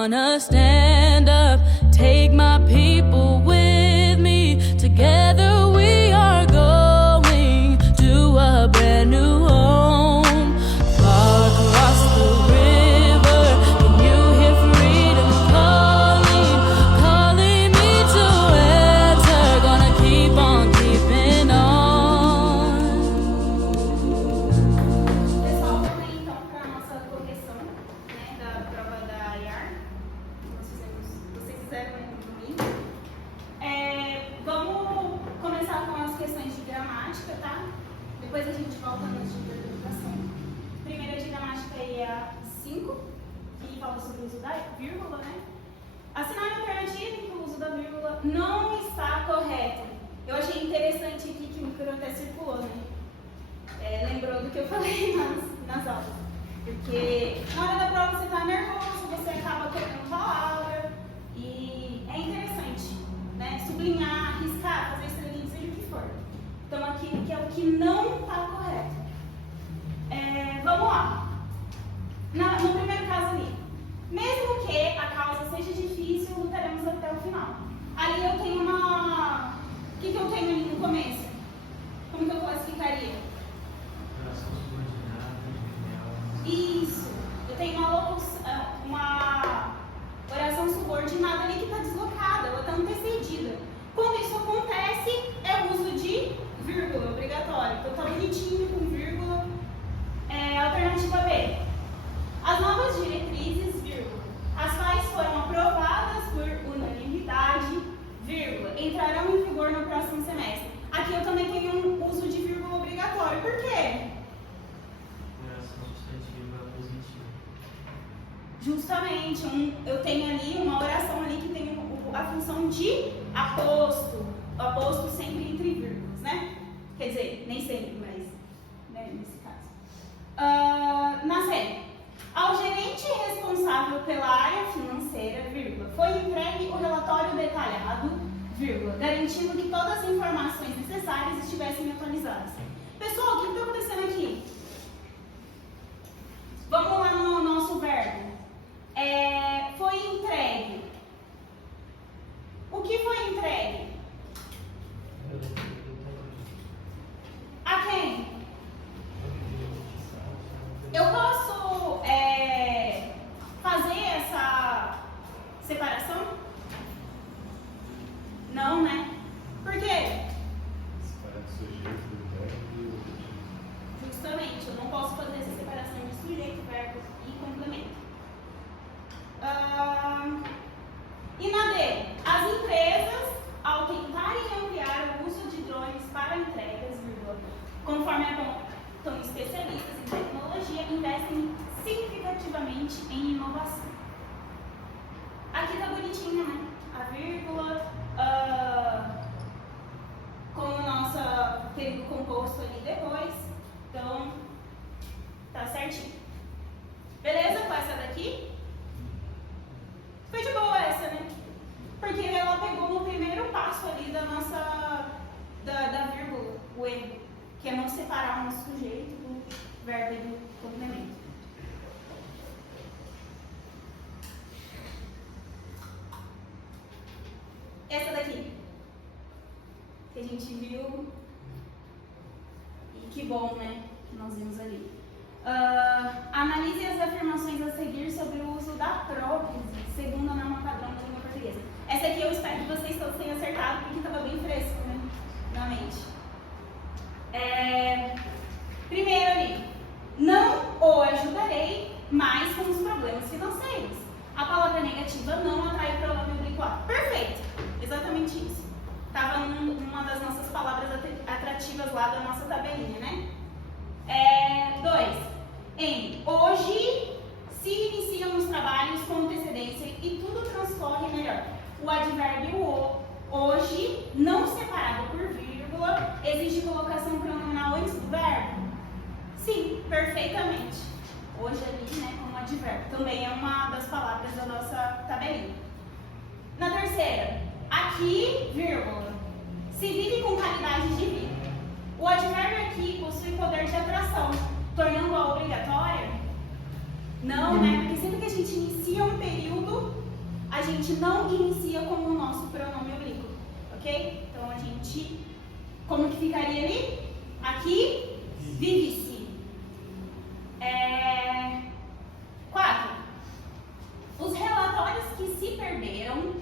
gonna stand up, take my people with me. Together we are going to a brand new home. Far across the river, can you hear freedom calling, calling me to answer? Gonna keep on keeping on. Pessoal, vamos aí então para a nossa correção, né, da prova da IAR. Vocês fizeram no domingo. Vamos começar com as questões de gramática, tá? Depois a gente volta nas de interpretação. Primeira de gramática aí é a 5, que fala sobre o uso da vírgula, né? Assinale a alternativa em que o uso da vírgula não está correto. Eu achei interessante aqui que o micro até circulou, né? Lembrou do que eu falei nas aulas. Porque na hora da prova você está nervoso, você acaba trocando palavra. E é interessante, né? Sublinhar, riscar, fazer estrelinha, seja o que for. Então aqui que é o que não está correto. Vamos lá. No primeiro caso ali. Mesmo que a causa seja difícil, lutaremos até o final. Ali eu tenho uma... O que eu tenho ali no começo? Como que eu classificaria? Oração subordinada, Isso. Eu tenho uma oração subordinada ali que está deslocada, ela está antecedida. Quando isso acontece, é o uso de vírgula obrigatório. Então está bonitinho com vírgula. Alternativa B. As novas diretrizes, vírgula, as quais foram aprovadas por unanimidade, vírgula, entrarão em vigor no próximo semestre. Aqui eu também tenho um uso de vírgula obrigatório. Por quê? oração substantiva positiva. Justamente, eu tenho ali uma oração ali que tem a função de aposto. Aposto sempre entre vírgulas, né? Quer dizer, nem sempre, mas né, nesse caso. Na série. Ao gerente responsável pela área financeira, vírgula, foi entregue o relatório detalhado, vírgula, garantindo que todas as informações necessárias estivessem atualizadas. Pessoal, o que está acontecendo aqui? Vamos lá no nosso verbo. Foi entregue. O que foi entregue? A quem? Eu posso fazer essa separação? Não, né? Por quê? Separar de sujeito, verbo e objetivo. Justamente, eu não posso fazer essa separação de sujeito, verbo e complemento. E na D, as empresas, ao tentarem ampliar o uso de drones para entregas, vírgula, conforme apontam especialistas em tecnologia, investem significativamente em inovação. Aqui tá bonitinho, né? A vírgula, com o nosso período composto ali depois. Então, tá certinho. Beleza com essa daqui? Foi de boa essa, né? Porque ela pegou no primeiro passo ali da nossa, da vírgula, o erro, que é não separar o sujeito do verbo e do complemento. Essa daqui, que a gente viu, e que bom, né, que nós vimos ali. Analise as afirmações a seguir sobre o uso da prótese, segundo a norma padrão da língua portuguesa. Essa aqui eu espero que vocês todos tenham acertado, porque estava bem fresco, né, na mente. Primeiro ali, não o ajudarei mais com os problemas financeiros. A palavra negativa não atrai pronome oblíquo. Perfeito, exatamente isso. Estava numa das nossas palavras atrativas lá da nossa tabelinha, né? 2. Em hoje se iniciam os trabalhos com antecedência e tudo transcorre melhor. O advérbio hoje, não separado por vírgula, exige colocação pronominal antes do verbo? Sim, perfeitamente. Hoje ali, né, como advérbio. Também é uma das palavras da nossa tabelinha. Na terceira, aqui, vírgula, se vive com qualidade de vida. O advérbio aqui possui poder de atração, tornando-a obrigatória? Não, né? Porque sempre que a gente inicia um período, gente não inicia com o nosso pronome oblíquo, ok? Então a gente, como que ficaria ali? Aqui, vive-se. 4. Os relatórios que se perderam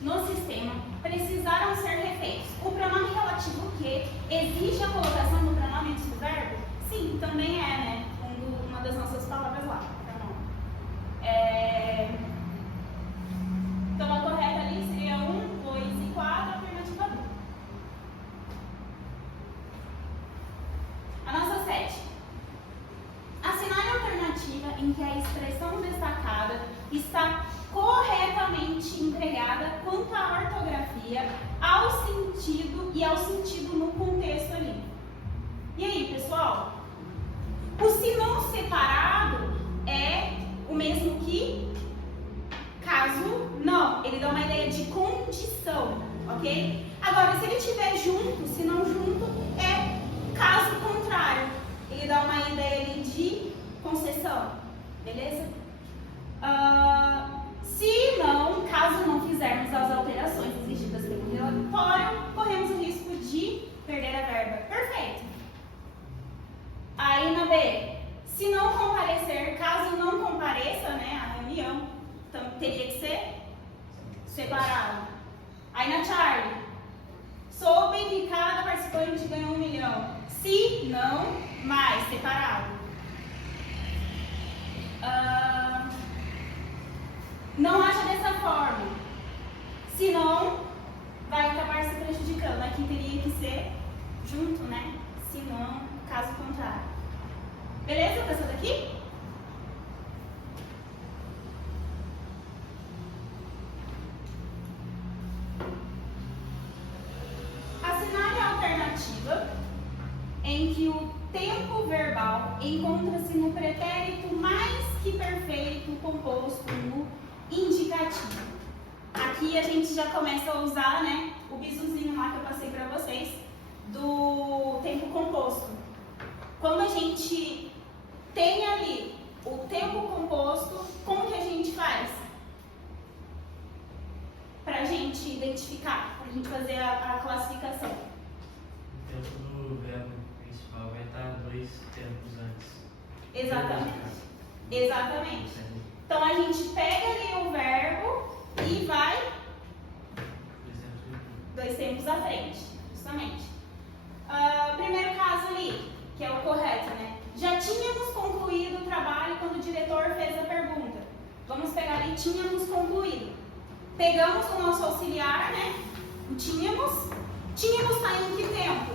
no sistema precisaram ser refeitos. O pronome relativo que exige a colocação do pronome antes do verbo? Sim, também é, né? Uma das nossas palavras lá. Então a correta ali seria 1, 2 e 4, alternativa B. A nossa 7. Assinale a alternativa em que a expressão destacada está corretamente empregada quanto à ortografia, ao sentido e ao sentido no contexto ali. E aí, pessoal? O se não separado é o mesmo que caso não. Ele dá uma ideia de condição, ok? Agora, se ele estiver junto, se não junto, é caso contrário. Ele dá uma ideia ali de concessão, beleza? Se não, caso não fizermos as alterações exigidas pelo relatório, corremos o risco de perder a verba. Perfeito. Aí na B, se não comparecer, caso não compareça, né, a reunião, então teria que ser separado. Aí na Charlie, soube que cada participante ganhou 1 milhão. Se não, mais separado. Não haja dessa forma, senão vai acabar se prejudicando. Aqui teria que ser junto, né? Se não, caso contrário. Beleza com essa daqui? Assinale a alternativa em que o tempo verbal encontra-se no pretérito mais que perfeito composto no indicativo. Aqui a gente já começa a usar, né, o bisuzinho lá que eu passei para vocês do tempo composto. Quando a gente tem ali o tempo composto, como que a gente faz? Para a gente identificar, para a gente fazer a classificação. O tempo do verbo principal vai estar 2 tempos antes. Exatamente. Exatamente. Então a gente pega ali o verbo e vai 2 tempos à frente, justamente. Primeiro caso ali, que é o correto, né? Já tínhamos concluído o trabalho quando o diretor fez a pergunta. Vamos pegar ali, tínhamos concluído. Pegamos o nosso auxiliar, né? O tínhamos. Tínhamos tá em que tempo?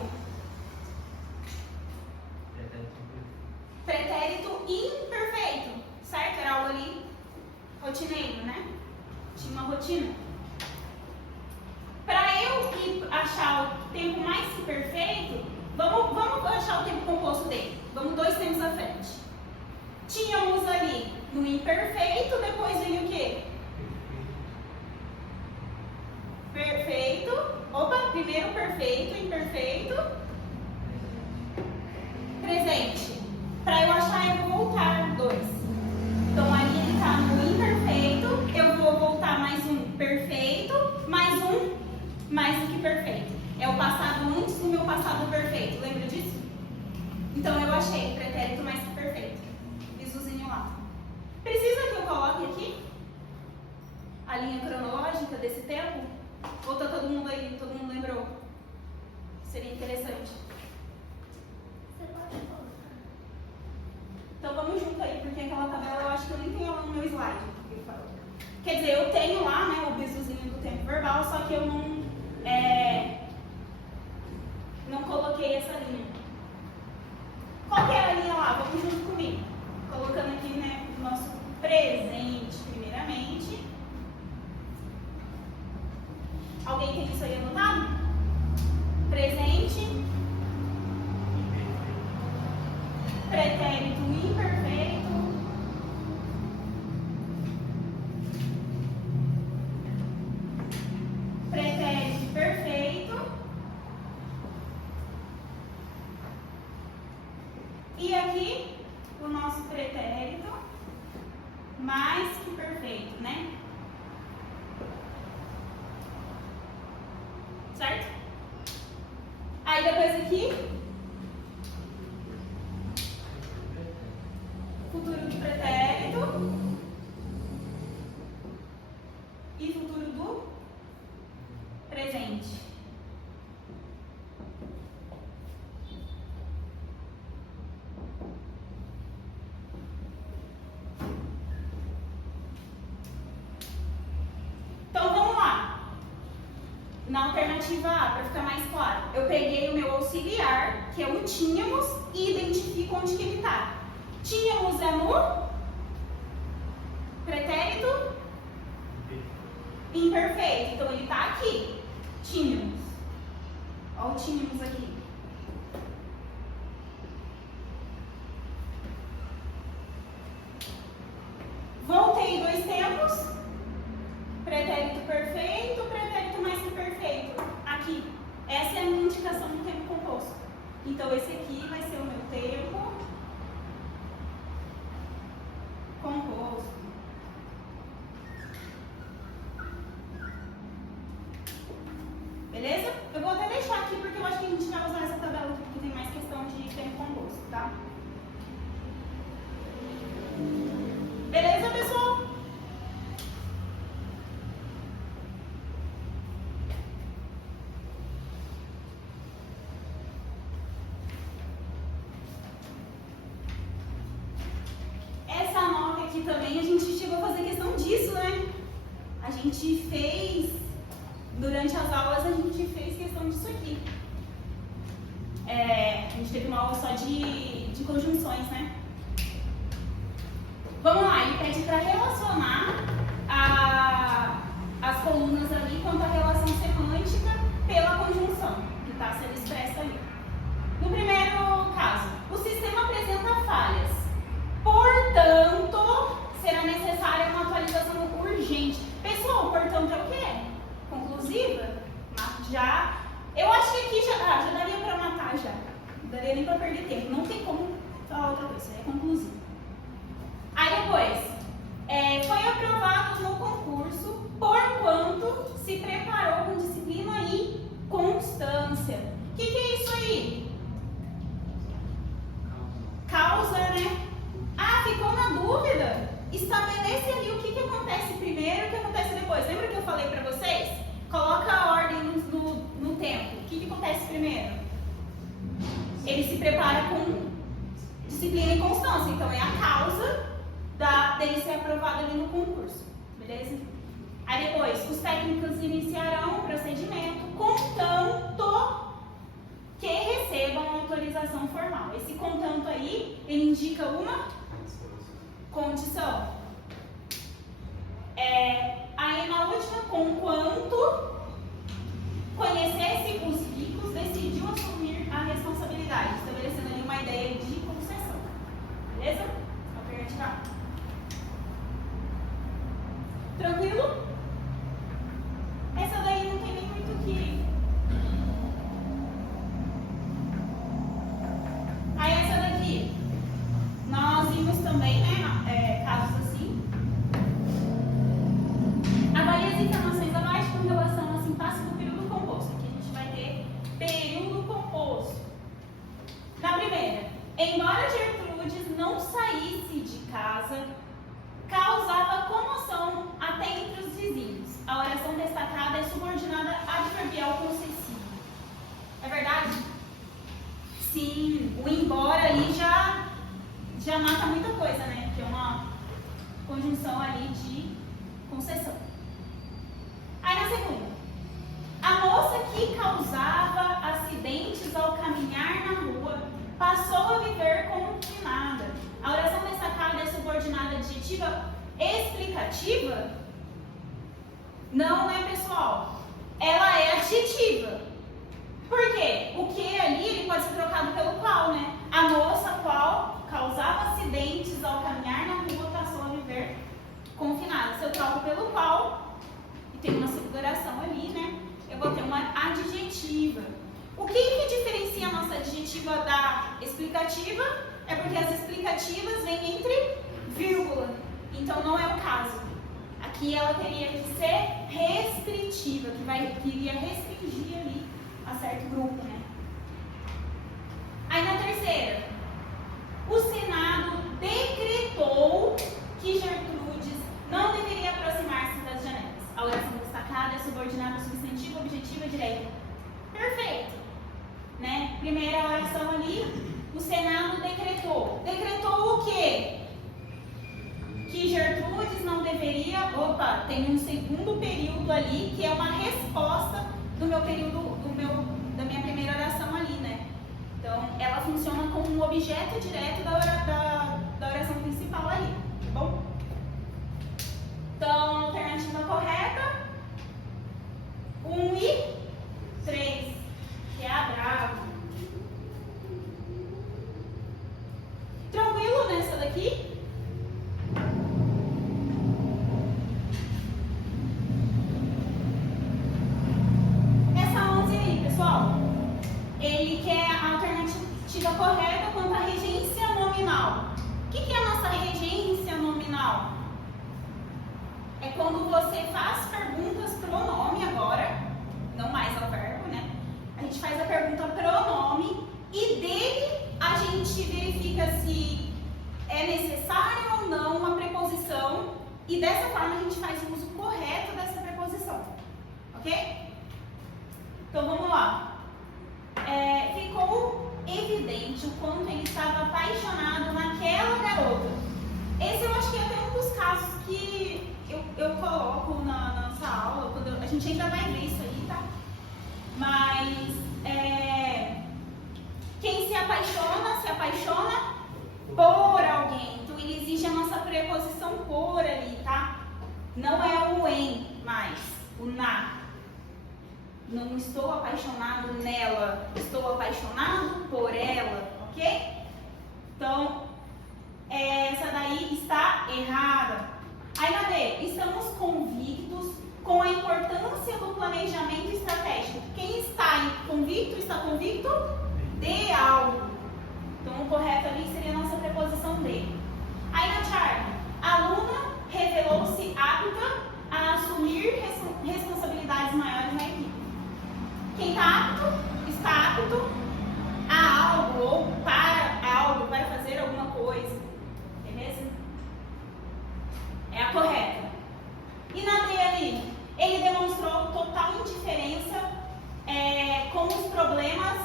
Pretérito imperfeito, certo? Era algo ali rotineiro, né? Tinha uma rotina. Para eu achar o tempo mais que perfeito, vamos achar o tempo composto dele. Vamos 2 tempos à frente. Tínhamos ali no imperfeito, depois veio o quê? Perfeito. Opa, primeiro perfeito, imperfeito. Presente. Para eu achar, eu vou voltar 2. Então, ali ele está no imperfeito, eu vou voltar mais um perfeito, mais um mais do que perfeito. É o passado antes do meu passado perfeito, lembra disso? Então, eu achei pretérito mais que perfeito. Bisuzinho lá. Precisa que eu coloque aqui a linha cronológica desse tempo? Ou tá todo mundo aí, todo mundo lembrou? Seria interessante. Então vamos junto aí, porque aquela tabela eu acho que eu nem tenho ela no meu slide. Quer dizer, eu tenho lá, né, o bisuzinho do tempo verbal, só que eu não coloquei essa linha. Qual que é a linha lá? Vamos junto comigo. Colocando aqui, né, o nosso presente, primeiramente. Alguém tem isso aí anotado? Presente. Pretérito imperfeito. Pretérito perfeito. E aqui o nosso pretérito mais que perfeito, né? Aí depois aqui, futuro do pretérito e futuro do presente. Então vamos lá. Na alternativa A, para ficar mais claro, eu peguei o meu auxiliar, que é o tínhamos, e identifico onde que ele está. Tínhamos é no pretérito imperfeito, então ele está aqui. Tínhamos. Olha o tínhamos aqui. Voltei 2 tempos. Pretérito perfeito, pretérito mais que perfeito. Aqui. Essa é a minha indicação do tempo composto. Então esse aqui vai ser o meu tempo composto. Beleza? Eu vou até deixar aqui porque eu acho que a gente vai usar essa tabela aqui porque tem mais questão de tempo composto, tá? Beleza, pessoal? Essa nota aqui também a gente chegou a fazer questão disso, né? A gente fez, durante as aulas, a gente fez questão disso aqui. A gente teve uma aula só de conjunções, né? Vamos lá, ele pede para relacionar as colunas ali quanto à relação semântica pela conjunção, que está sendo expressa ali. No primeiro caso, o sistema apresenta falhas. Portanto, será necessária uma atualização urgente. Pessoal, portanto é o quê? Conclusiva? Já. Eu acho que aqui já daria para matar já. Não daria nem para perder tempo. Não tem como falar outra coisa. É conclusivo. Aí depois, foi aprovado no concurso porquanto se preparou com disciplina e constância. O que é isso aí? Causa, né? Ah, ficou na dúvida? Estabelece ali o que acontece primeiro e o que acontece depois. Lembra que eu falei para vocês? Coloca a ordem no tempo. O que acontece primeiro? Ele se prepara com disciplina e constância. Então, é a causa dele ser aprovado ali no concurso. Beleza? Aí depois, os técnicos iniciarão o procedimento contanto que recebam autorização formal. Esse contanto aí, ele indica uma condição. Aí na última, conquanto conhecesse os ricos, decidiu assumir a responsabilidade, estabelecendo ali uma ideia de concessão. Beleza? Alternativa A. Tranquilo? Essa daí não tem nem muito que. Aí essa daqui, nós vimos também, né, casos assim. Avalie as informações abaixo com relação à sintaxe do período composto. Aqui a gente vai ter período composto. Na primeira, embora Gertrudes não saísse de casa, causava comoção até entre os vizinhos. A oração destacada é subordinada adverbial concessivo. É verdade? Sim, o embora ali já mata muita coisa, né? Que é uma conjunção ali de concessão. Aí na segunda, a moça que causava acidentes ao caminhar na rua passou a viver confinada. A oração destacada é subordinada adjetiva explicativa? Não, né, pessoal? Ela é adjetiva. Por quê? O que ali ele pode ser trocado pelo qual, né? A moça qual causava acidentes ao caminhar na rua passou a viver confinada. Se eu troco pelo qual e tem uma subordinação ali, né? Eu vou ter uma adjetiva. O que diferencia a nossa adjetiva da explicativa? É porque as explicativas vêm entre vírgula. Então não é o caso. Aqui ela teria que ser restritiva, que iria restringir ali a certo grupo, né? Aí na terceira, o Senado decretou que Gertrudes não deveria aproximar-se das janelas. A oração destacada é subordinada ao substantivo, objetiva e direta. Perfeito. Né? Primeira oração ali, o Senado decretou. Decretou o quê? Que Gertrudes não deveria... Opa, tem um segundo período ali, que é uma resposta do meu período, da minha primeira oração ali, né? Então, ela funciona como um objeto direto da oração principal ali, tá bom? Então, alternativa correta, 1 e 3, que é a brava. Tranquilo nessa daqui? Essa 11 aí, pessoal, ele quer a alternativa correta quanto à regência nominal. O que é a nossa regência nominal? É quando você faz perguntas pronome agora, não mais ao verbo, né? A gente faz a pergunta pronome e dele a gente verifica se é necessário ou não uma preposição e dessa forma a gente faz o uso correto dessa preposição, ok? Então vamos lá. Ficou evidente o quanto ele estava apaixonado naquela garota. Esse eu acho que é até um dos casos que eu coloco na nossa aula, a gente ainda vai ver isso aí, tá? Mas quem se apaixona por alguém. Então ele exige a nossa preposição por ali, tá? Não é o em mais, o na. Não estou apaixonado nela, estou apaixonado por ela, ok? Então, essa daí está errada. Aí na B, estamos convictos com a importância do planejamento estratégico. Quem está convicto, está convicto de algo. Então o correto ali seria a nossa preposição de. Aí na chart, a aluna revelou-se apta a assumir responsabilidades maiores na equipe. Quem está apto a algo ou para fazer alguma coisa. Beleza? É a correta. E na D ali, ele demonstrou total indiferença com os problemas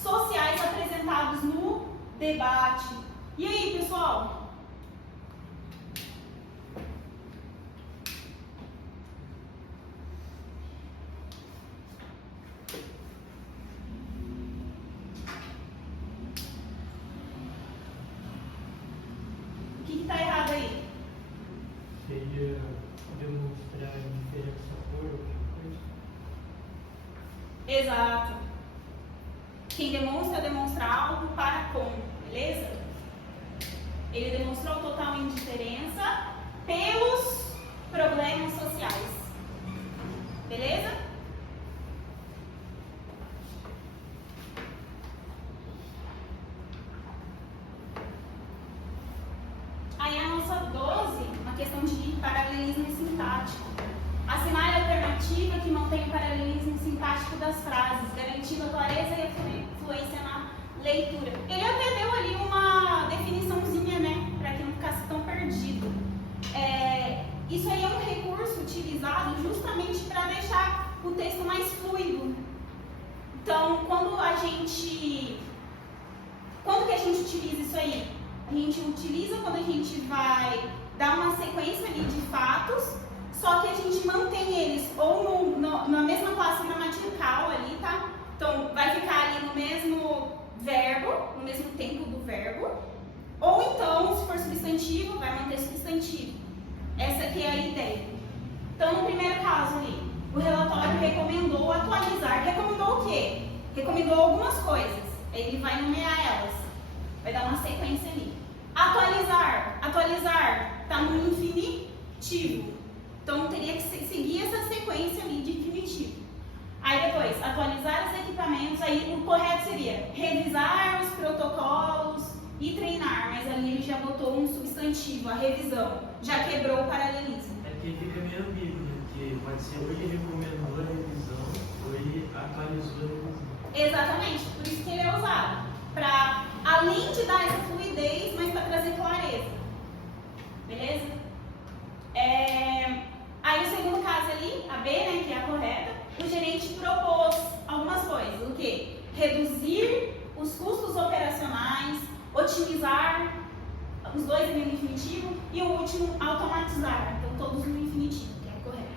sociais apresentados no debate. E aí, pessoal? O que está errado aí? Seria demonstrar indiferença por outra coisa? Exato. Quem demonstra algo para com, beleza? Ele demonstrou total indiferença pelos problemas sociais. Beleza? Aí a nossa 12, uma questão de paralelismo sintático. Assinale a alternativa que mantém o paralelismo sintático das frases, garantindo a clareza e a fluência na leitura. Ele até deu ali uma definiçãozinha, né? Para que não ficasse tão perdido. Isso aí é um recurso utilizado justamente para deixar o texto mais fluido. Então, quando que a gente utiliza isso aí? A gente utiliza quando a gente vai dar uma sequência ali de fatos, só que a gente mantém eles ou na mesma classe gramatical ali, tá? Então, vai ficar ali no mesmo verbo, no mesmo tempo do verbo, ou então, se for substantivo, vai manter substantivo. Essa aqui é a ideia. Então, no primeiro caso ali, o relatório recomendou atualizar. Recomendou o quê? Recomendou algumas coisas. Ele vai nomear elas. Vai dar uma sequência ali. Atualizar. Atualizar está no infinitivo. Então, teria que seguir essa sequência ali de infinitivo. Aí depois, atualizar os equipamentos. Aí o correto seria revisar os protocolos e treinar. Mas ali ele já botou um substantivo, a revisão. Já quebrou o paralelismo. É que fica meio ambíguo, né? Porque pode ser ou ele recomendou a revisão ou ele atualizou a revisão. Exatamente, por isso que ele é usado. Para, além de dar essa fluidez, mas para trazer clareza. Beleza? Aí o segundo caso ali, a B, né, que é a correta, o gerente propôs algumas coisas. O quê? Reduzir os custos operacionais, otimizar, os dois ali no infinitivo, e o último, automatizar. Então todos no infinitivo, que é a correta.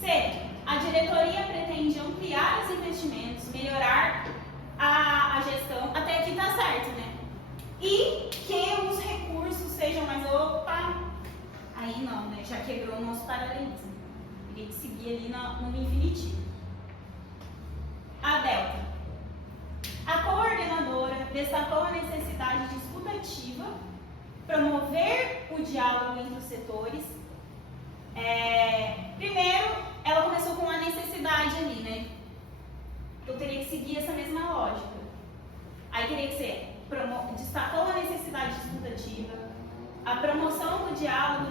C. A diretoria pretende ampliar os investimentos, melhorar a gestão, até aqui tá certo, né? E que os recursos sejam mais... Opa! Aí não, né? Já quebrou o nosso paralelismo. Teria que seguir ali no infinitivo. A delta. A coordenadora destacou a necessidade de escuta ativa, promover o diálogo entre os setores. Primeiro, ela começou com a necessidade ali, né? Eu teria que seguir essa mesma lógica. Aí teria que ser, destacou a necessidade de escuta ativa, a promoção do diálogo,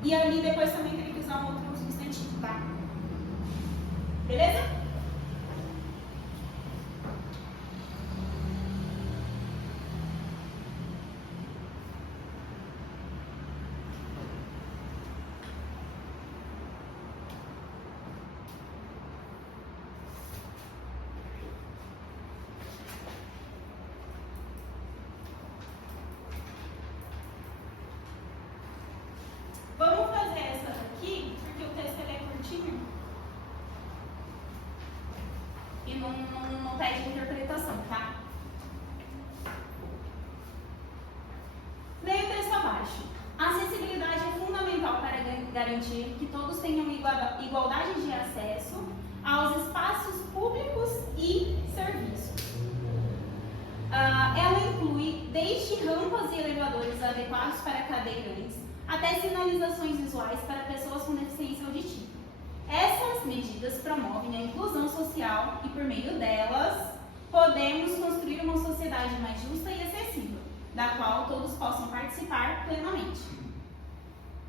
e ali depois também teria que usar um outro substantivo, tá? Beleza? Vamos fazer essa daqui, porque o texto ele é curtinho e não pede interpretação, tá? Leia o texto abaixo. A acessibilidade é fundamental para garantir que todos tenham igualdade de acesso aos espaços públicos e serviços. Ela inclui desde rampas e elevadores adequados para cadeirantes até sinalizações visuais para pessoas com deficiência auditiva. Essas medidas promovem a inclusão social e, por meio delas, podemos construir uma sociedade mais justa e acessível, da qual todos possam participar plenamente.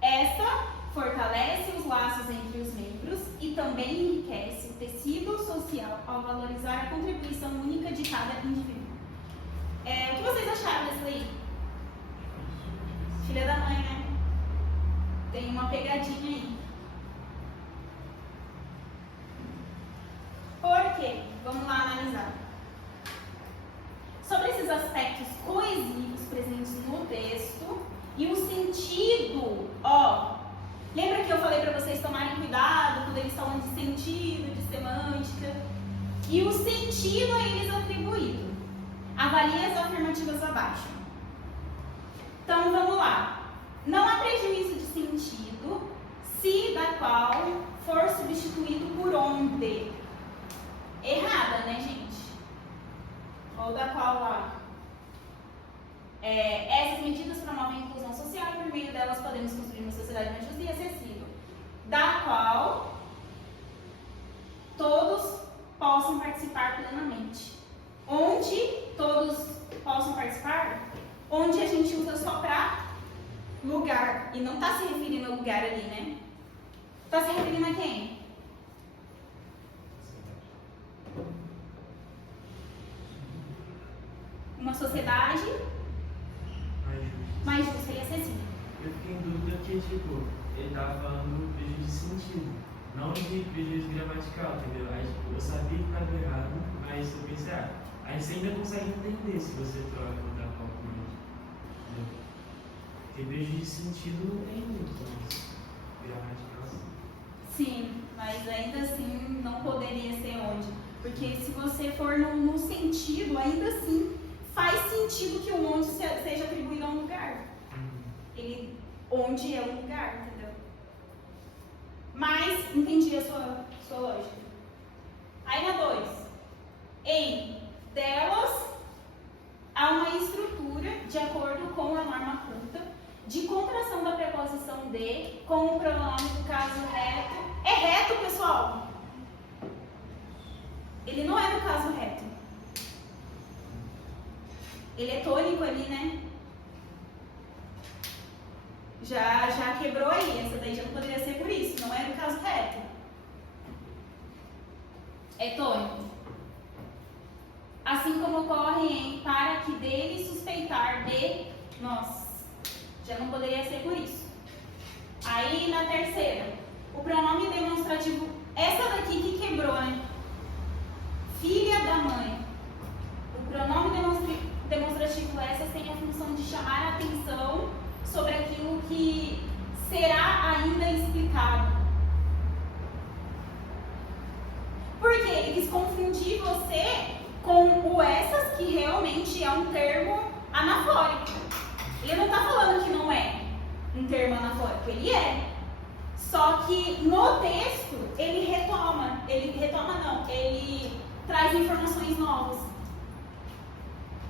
Esta fortalece os laços entre os membros e também enriquece o tecido social ao valorizar a contribuição única de cada indivíduo. O que vocês acharam dessa aí? Filha da mãe, né? Tem uma pegadinha aí. Por quê? Vamos lá analisar. Sobre esses aspectos coesivos presentes no texto e o sentido, lembra que eu falei para vocês tomarem cuidado quando eles falam de sentido, de semântica? E o sentido a eles atribuído. Avalie as afirmativas abaixo. Então, vamos lá. Não há prejuízo de sentido se da qual for substituído por onde. Errada, né, gente? Ou da qual lá. Essas medidas promovem a inclusão social e por meio delas podemos construir uma sociedade mais justa e acessível, da qual todos possam participar plenamente. Onde todos possam participar? Onde a gente usa só para lugar. E não está se referindo ao lugar ali, né? Está se referindo a quem? Uma sociedade mais justa e acessível. Eu fiquei em dúvida que, ele estava falando prejuízo de sentido, não de prejuízo gramatical, entendeu? Aí, eu sabia que estava errado, mas eu pensei, aí você ainda consegue entender se você troca o da qual por outro, entendeu? Porque prejuízo de sentido não tem muito, mas gramatical sim. Sim, mas ainda assim não poderia ser onde. Porque se você for no sentido, ainda assim faz sentido que o onde seja atribuído a um lugar. Onde é um lugar, entendeu? Mas entendi a sua lógica. Aí na 2. Em delas há uma estrutura de acordo com a norma culta de contração da preposição de com o pronome do caso reto. É reto, pessoal? Ele não é no caso reto. Ele é tônico ali, né? Já quebrou aí. Essa daí já não poderia ser por isso. Não é no caso reto. é tônico. Assim como ocorre em para que dele suspeitar de nós. Já não poderia ser por isso. Aí na terceira, o pronome demonstrativo, essa daqui que quebrou, né? Filha da mãe. O pronome demonstrativo essa tem a função de chamar a atenção sobre aquilo que será ainda explicado. Porque ele quis confundir você com o essas, que realmente é um termo anafórico. Ele não está falando que não é um termo anafórico, ele é. Só que no texto ele traz informações novas.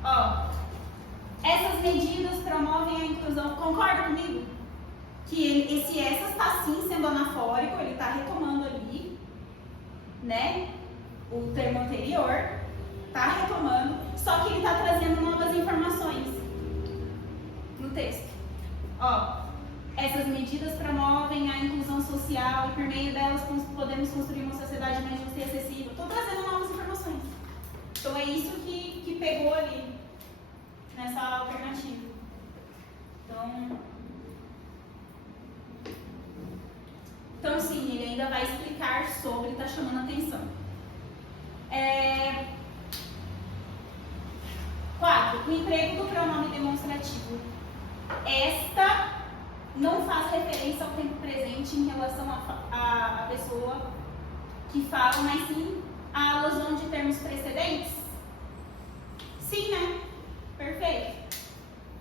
Ó, essas medidas promovem a inclusão. Concorda comigo? Que esse essas está sim sendo anafórico, ele está retomando ali, né? O termo anterior, está retomando, só que ele está trazendo novas informações no texto. Ó, essas medidas promovem a inclusão social e por meio delas podemos construir uma sociedade mais justa e acessível. Estou trazendo novas informações. Então é isso que pegou ali nessa alternativa. Então sim, ele ainda vai explicar sobre, está chamando a atenção. 4. O emprego do pronome demonstrativo. Esta não faz referência ao tempo presente em relação à pessoa que fala, mas sim à alusão de termos precedentes? Sim, né? Perfeito.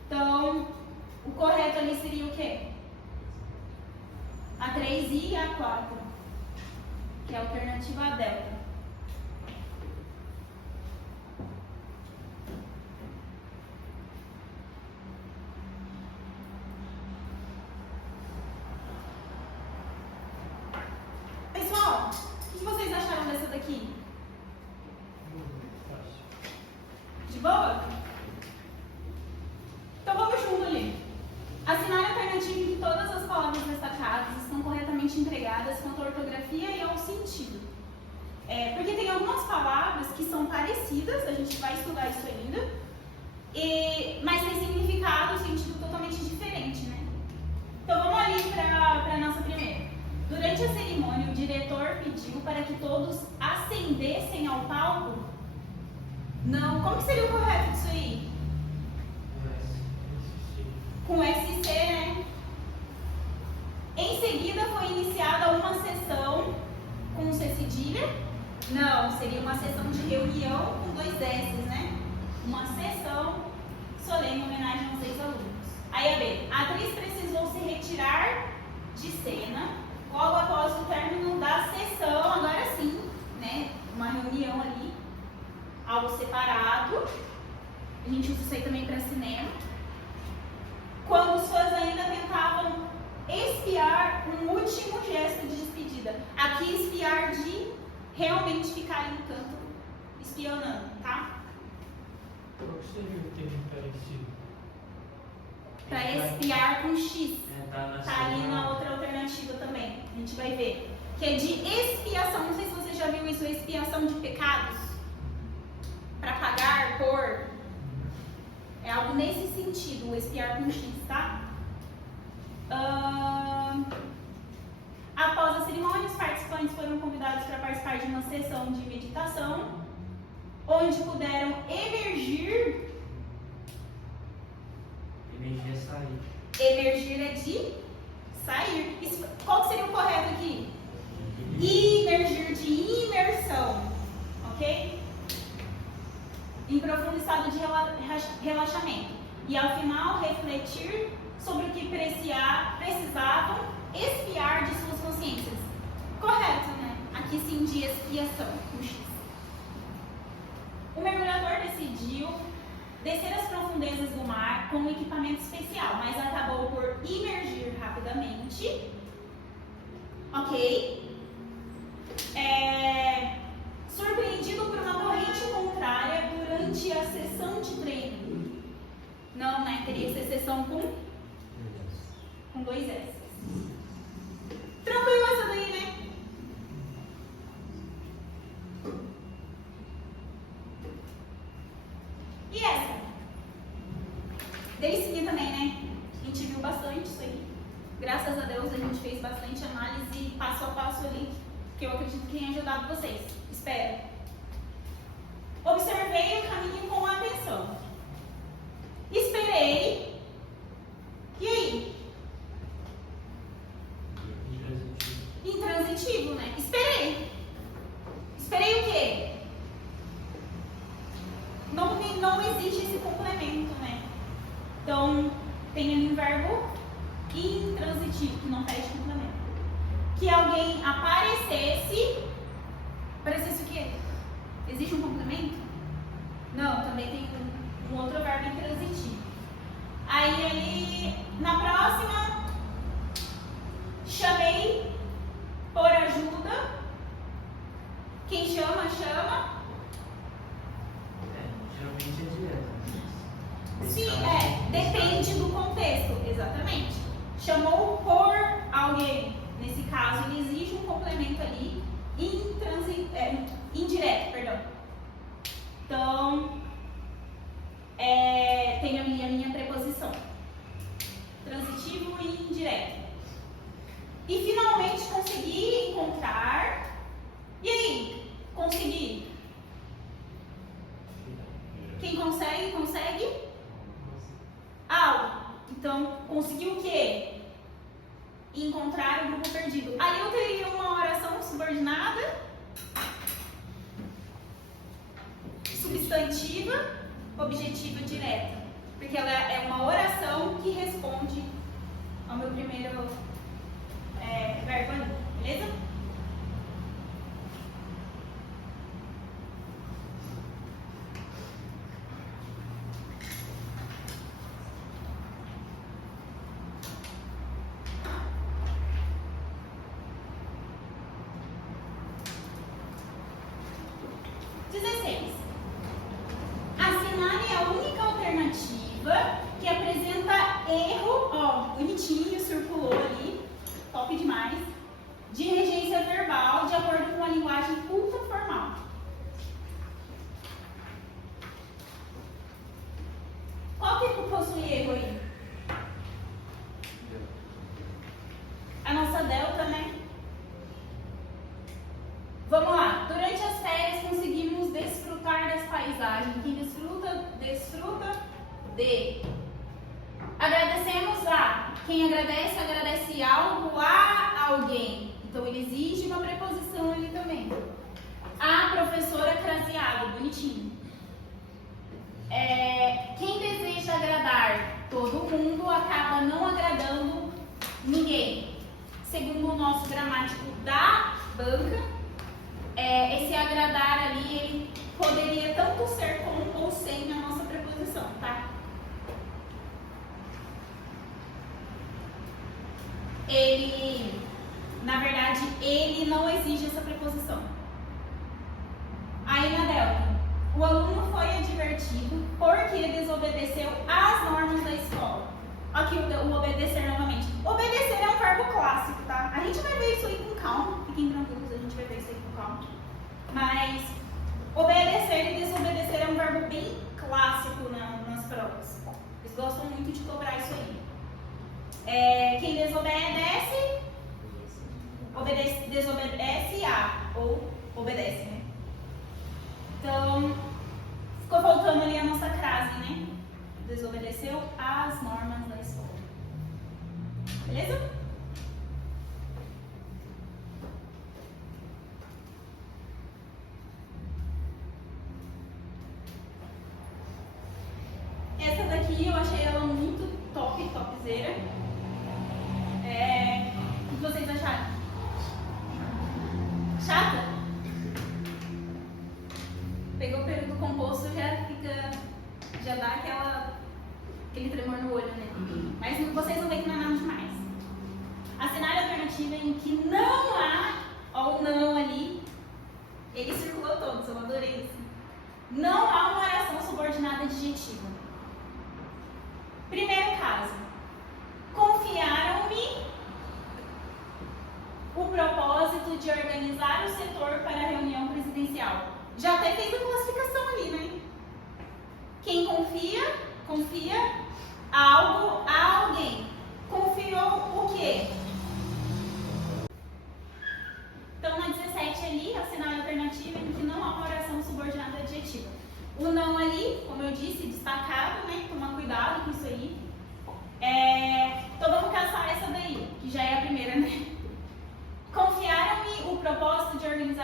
Então, o correto ali seria o quê? A 3 e a 4, que é a alternativa A delta. Pessoal, o que vocês acharam dessa daqui? De boa? Então vamos junto ali. Assinar a alternativa em que todas as palavras destacadas estão corretamente empregadas quanto à ortografia e ao sentido. Porque tem algumas palavras que são parecidas, a gente vai estudar isso ainda, mas tem significado, sentido totalmente diferente, né? Então vamos ali para a nossa primeira. Durante a cerimônia, o diretor pediu para que todos ascendessem ao palco. Não, como que seria o correto disso aí? Com SC, né? Em seguida foi iniciada uma sessão com C cedilha. Não, seria uma sessão de reunião com 2 S, né? Uma sessão solene em homenagem aos 6 alunos. Aí a B. A atriz precisou se retirar de cena logo após o término da sessão, agora sim, né? Uma reunião ali, algo separado. A gente usa isso aí também para cinema. Quando os fãs ainda tentavam espiar um último gesto de despedida. Aqui, espiar de realmente ficar ali no canto, espionando, tá? Qual seria o termo parecido? Para espiar com X. Tá ali na outra alternativa também. A gente vai ver. Que é de expiação. Não sei se você já viu isso, expiação de pecados. Para pagar por... É algo nesse sentido, o espiar com X, tá? Após a cerimônia, os participantes foram convidados para participar de uma sessão de meditação, onde puderam emergir. Energia sair. Emergir é de sair. Isso, qual que seria o correto aqui? Emergir de imersão, ok? Em profundo estado de relaxamento. E ao final, refletir sobre o que precisavam expiar de suas consciências. Correto, né? Aqui sim, de expiação, com X. O mergulhador decidiu descer as profundezas do mar com um equipamento especial, mas acabou por imergir rapidamente. Ok? Surpreendido por uma corrente contrária durante a sessão de treino. Não, né? Teria que ser sessão com 2 S. Tranquilo essa daí, né? Desde seguir também, né? A gente viu bastante isso aí. Graças a Deus a gente fez bastante análise passo a passo ali, que eu acredito que tenha ajudado vocês. Espero. Observei o caminho com atenção. Esperei. E aí? Intransitivo, né? Esperei. Esperei o quê? Não existe esse complemento, né? Então, tem ali um verbo intransitivo, que não pede complemento. Que alguém aparecesse o quê? Existe um complemento? Não, também tem um outro verbo intransitivo. Aí, ali, na próxima, chamei por ajuda. Quem chama, chama. Geralmente é direto. Sim, depende do contexto, exatamente. Chamou por alguém. Nesse caso, ele exige um complemento ali, indireto, perdão. Então, tem a minha preposição. Transitivo e indireto. E finalmente consegui encontrar. E aí? Consegui. Quem consegue, consegue algo. Então, conseguiu o quê? Encontrar o grupo perdido. Ali eu teria uma oração subordinada, substantiva, objetiva direta. Porque ela é uma oração que responde ao meu primeiro verbo ali. Beleza? Que apresenta erro, ó, bonitinho, circulou ali, top demais, de regência verbal de acordo com a linguagem culta formal. Qual que possui erro aí? A nossa delta, né? Vamos lá. Durante as férias conseguimos desfrutar das paisagens. Quem desfruta, desfruta de. Agradecemos a. Quem agradece, agradece algo a alguém. Então ele exige uma preposição ali também. A professora craseada, bonitinho. Quem deseja agradar todo mundo acaba não agradando ninguém. Segundo o nosso gramático da banca, esse agradar ali, ele poderia tanto ser com ou sem a nossa preposição, tá? Ele, na verdade, ele não exige essa preposição. Aí na delta, o aluno foi advertido porque desobedeceu às normas da escola. Aqui o obedecer novamente. Obedecer é um verbo clássico, tá? A gente vai ver isso aí com calma, fiquem tranquilos, a gente vai ver isso aí com calma. Mas obedecer e desobedecer é um verbo bem clássico nas provas. Eles gostam muito de cobrar isso aí. Quem desobedece, desobedece a, ou obedece, né? Então, ficou faltando ali a nossa crase, né? Desobedeceu às normas da escola. Beleza? Essa daqui eu achei ela muito topzera. O que vocês acharam? Chata? Pegou o período composto, já dá aquele tremor no olho, né? Mas vocês vão ver que não é nada demais. A cenário alternativa em que não há, ou não ali, ele circulou todos, eu adorei isso. Não há uma oração subordinada adjetiva. Primeiro caso, confiaram-me o propósito de organizar o setor para a reunião presidencial. Já até fez a classificação ali, né? Quem confia, confia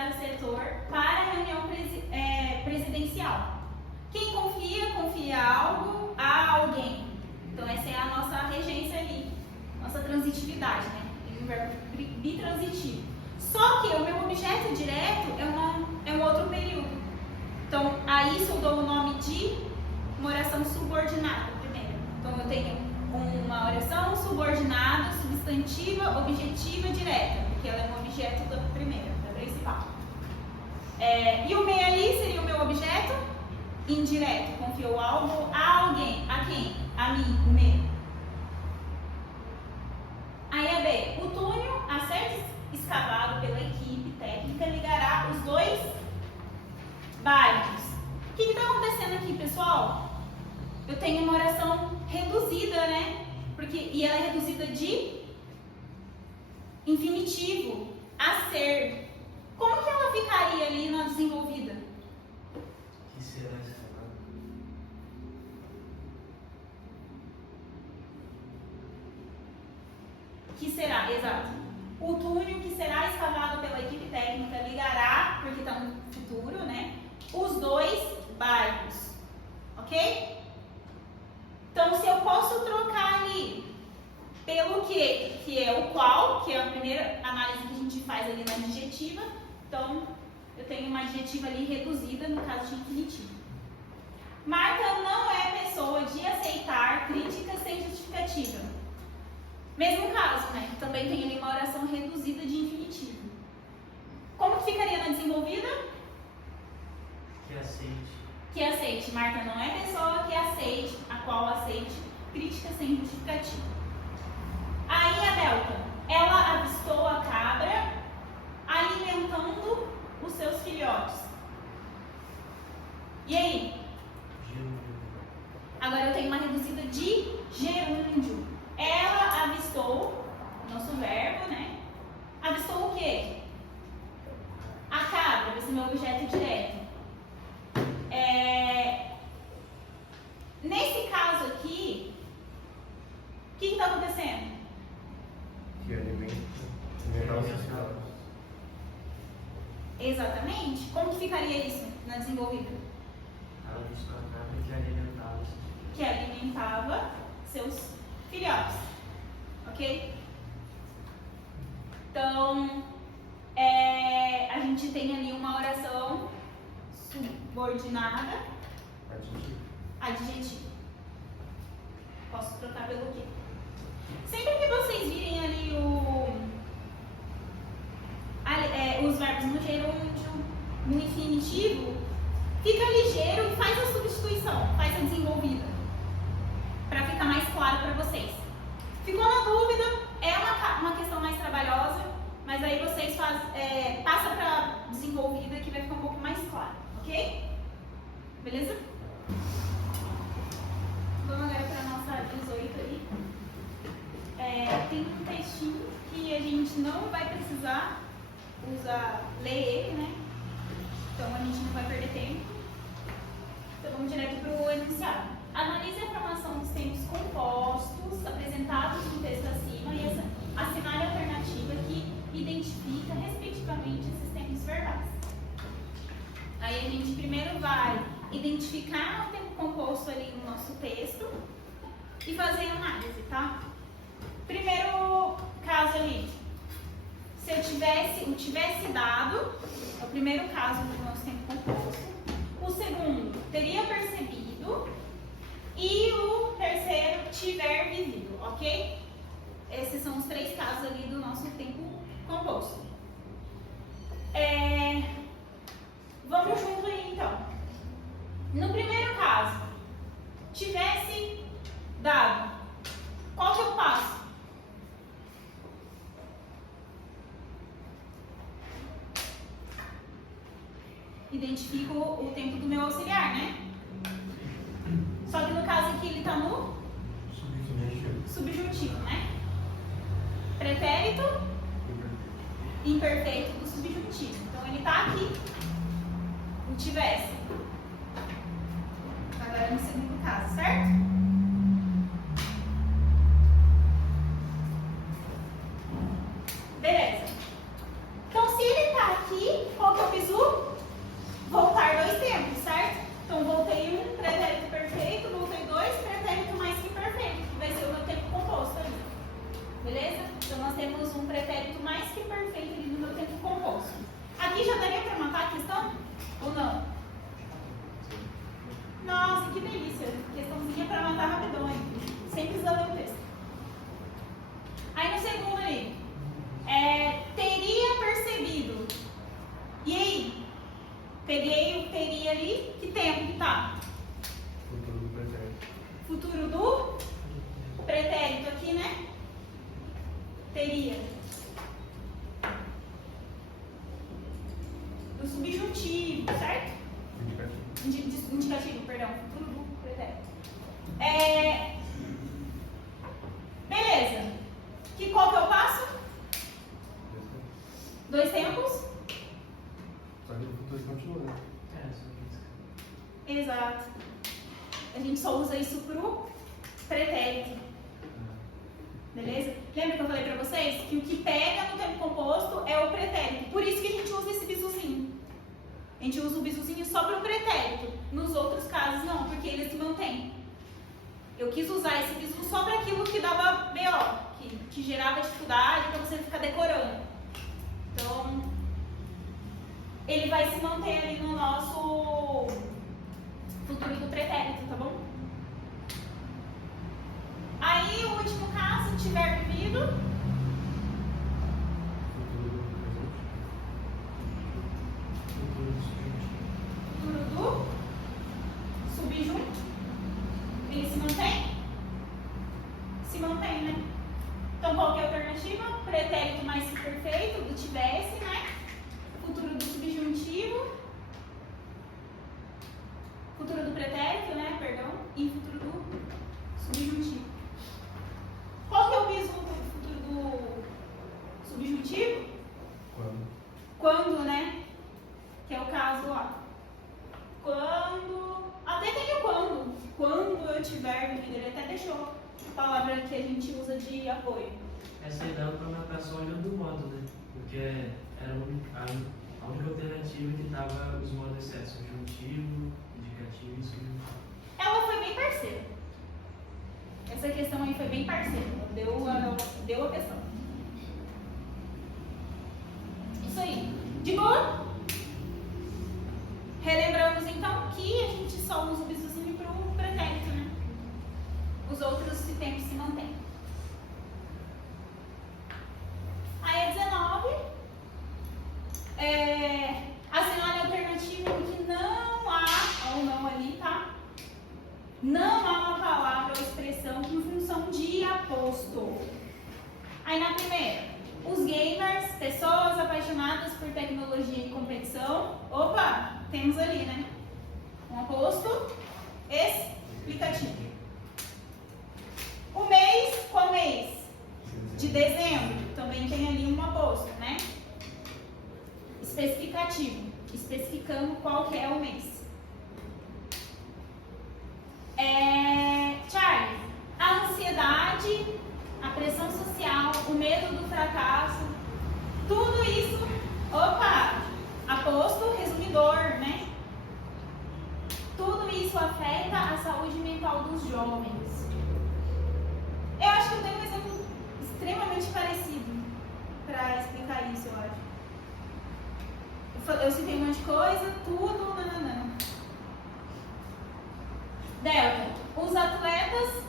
secretário setor para a reunião presidencial. Quem confia algo a alguém. Então essa é a nossa regência ali, nossa transitividade, né? É um verbo bitransitivo. Só que o meu objeto direto é um outro período. Então a isso eu dou o nome de uma oração subordinada primeiro. Então eu tenho uma oração subordinada, substantiva, objetiva, direta, porque ela é um objeto da primeira, da principal. E o me ali seria o meu objeto indireto. Confiou algo a alguém. A quem? A mim, o me. Aí a B. O túnel a ser escavado pela equipe técnica ligará os dois bairros. O que está acontecendo aqui, pessoal? Eu tenho uma oração reduzida, né? E ela é reduzida de infinitivo, a ser. Como que ela ficaria ali na desenvolvida? Que será escavado? Que será, exato. O túnel que será escavado pela equipe técnica ligará, porque está no futuro, né? Os dois bairros. Ok? Então, se eu posso trocar ali pelo que é o qual, que é a primeira análise que a gente faz ali na adjetiva, então eu tenho uma adjetiva ali reduzida no caso de infinitivo. Marta não é pessoa de aceitar críticas sem justificativa. Mesmo caso, né? Também tem ali uma oração reduzida de infinitivo. Como que ficaria na desenvolvida? Que aceite. Que aceite. Marta não é pessoa que aceite, a qual aceite crítica sem justificativa. Aí a delta, ela avistou a cabra alimentando os seus filhotes. E aí? Agora eu tenho uma reduzida de gerúndio. Ela avistou, nosso verbo, né? Avistou o quê? A cabra, esse é meu objeto direto. Nesse caso aqui, o que está acontecendo? Que alimenta os seus filhotes. Exatamente. Como que ficaria isso na desenvolvida? Ela avistou a cabra que alimentava. Que alimentava seus filhotes. Ok? Então, a gente tem ali uma oração subordinada, adjetivo. Posso trocar pelo quê? Sempre que vocês virem ali os verbos no gerúndio, no infinitivo, fica ligeiro e faz a substituição, faz a desenvolvida, para ficar mais claro para vocês. Ficou na dúvida? É uma questão mais trabalhosa, mas aí vocês passam para desenvolvida que vai ficar um pouco mais claro, ok? Beleza? Vamos agora para a nossa 18 ali. Tem um textinho que a gente não vai precisar ler ele, né? Então a gente não vai perder tempo. Então vamos direto para o enunciado. Analise a formação dos tempos compostos apresentados no texto acima e assinale a alternativa que identifica respectivamente esses tempos verbais. Aí a gente primeiro vai identificar o tempo composto ali no nosso texto e fazer a análise, tá? Primeiro caso ali, se eu tivesse dado, é o primeiro caso do nosso tempo composto. O segundo, teria percebido. E o terceiro, tiver vivido, ok? Esses são os três casos ali do nosso tempo composto. Vamos junto aí, então. No primeiro caso, tivesse dado, qual que é o passo? Identifico o tempo do meu auxiliar, né? Só que no caso aqui ele está no subjuntivo, né? Pretérito imperfeito do subjuntivo. Então ele está aqui. O tivesse. Agora no segundo caso, certo? Beleza. Então se ele está aqui, qual que que eu falei pra vocês? Que o que pega no tempo composto é o pretérito. Por isso que a gente usa esse bisuzinho. A gente usa o bisuzinho só para o pretérito. Nos outros casos não, porque ele se mantém. Eu quis usar esse bisu só para aquilo que dava BO, que gerava dificuldade para você ficar decorando. Então, ele vai se manter ali no nosso futuro do pretérito, tá bom? Aí, o último caso, tiver vivido. Futuro do subjunto. Ele se mantém? Se mantém, né? Então, qual que é a alternativa? Pretérito mais perfeito do tivesse, né? Futuro do subjuntivo. Futuro do pretérito, né? Perdão. E futuro do subjuntivo. Qual que é o mesmo futuro do subjuntivo? Quando, né? Que é o caso lá. Quando. Até tem o quando. Quando eu tiver vivido. Ele até deixou a palavra que a gente usa de apoio. Essa aí dava para matar só olhando do modo, né? Porque era a única alternativa que dava os modos certos: subjuntivo, indicativo e subjuntivo. Ela foi bem parceira. Essa questão aí foi bem parceira. Deu a questão. Isso aí. De boa? Relembramos então que a gente só usa o bisuzinho para o pretérito, né? Os outros tempos se mantêm. Aí a 19. Assinale a alternativa em que não há, ou não ali, tá? Não há uma palavra ou expressão com função de aposto. Aí na primeira, os gamers, pessoas apaixonadas por tecnologia e competição. Opa, temos ali, né? Um aposto explicativo. O mês, qual mês? De dezembro. Também tem ali um aposto, né? Especificativo. Especificando qual que é o mês. Charlie, a ansiedade, a pressão social, o medo do fracasso, tudo isso, opa, aposto resumidor, né? Tudo isso afeta a saúde mental dos jovens. Eu acho que eu tenho um exemplo extremamente parecido para explicar isso, eu acho. Eu citei um monte de coisa, tudo, nananã. Delta, os atletas